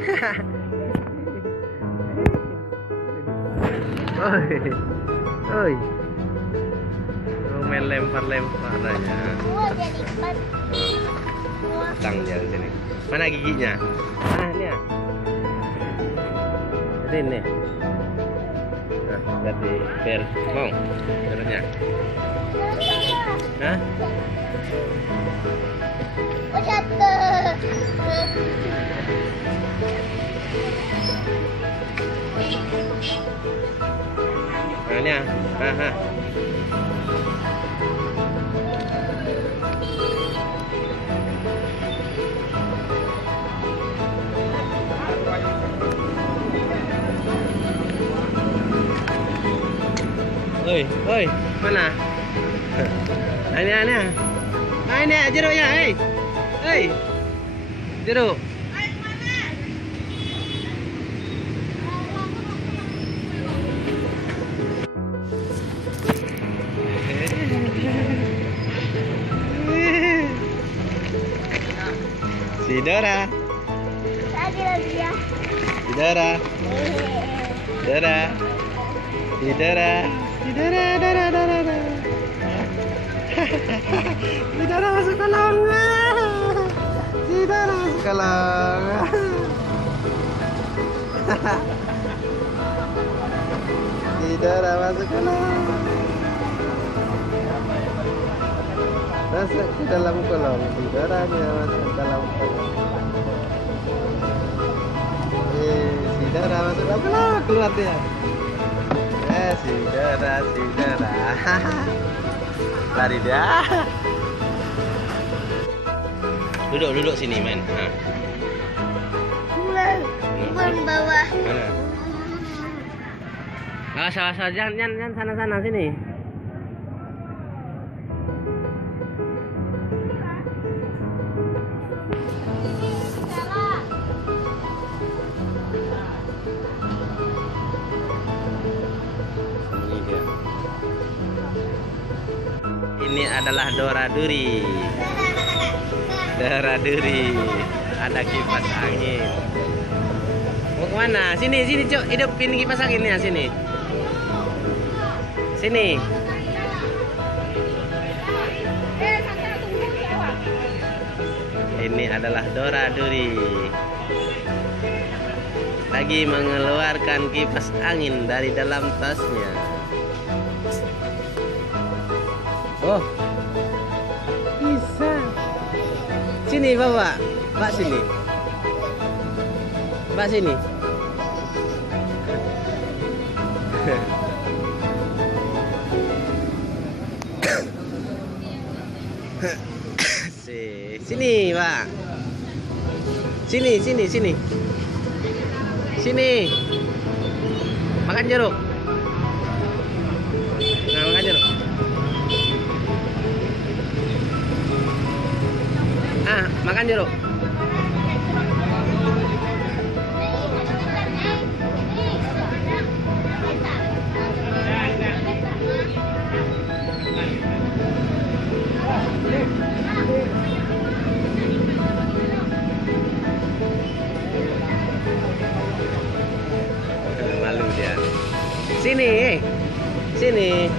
Oi, oi. Oh, main lempar-lempar aja. Tang dia di sini. Mana giginya? Mana ini ya? Ini. Nah, lihat di per. Mau? Perutnya. Hah? Oh, jatuh. Mana? Aha. Oi, oi, mana? Ini. Ini jeruknya, hei. Hei. Jeruk. Si Dora. Lagi ya. Si Dora. Dora. Si Dora. Si Dora, Dora. Si Dora masuk kolam. Si Dora masuk kolam. Si Dora masuk kolam. Masuk ke dalam kolam. Si Dora masuk ke dalam kolam. Si Dora masuk dalam kolam. Keluar dia. Si Dora. Lari dia. Duduk sini main. Bukan bawah. Mana? Salah jangan sana sini. Ini adalah Dora Duri. Ada kipas angin. Mau kemana? Sini Cok, hidupin kipas anginnya sini. Sini. Ini adalah Dora Duri. Lagi mengeluarkan kipas angin dari dalam tasnya. Oh, bisa. Sini bawa, Mbak sini. Mbak sini. Sini, Mbak. Sini. Makan jeruk. Nah, makan jeruk. Makan jeruk. Malu dia. Sini.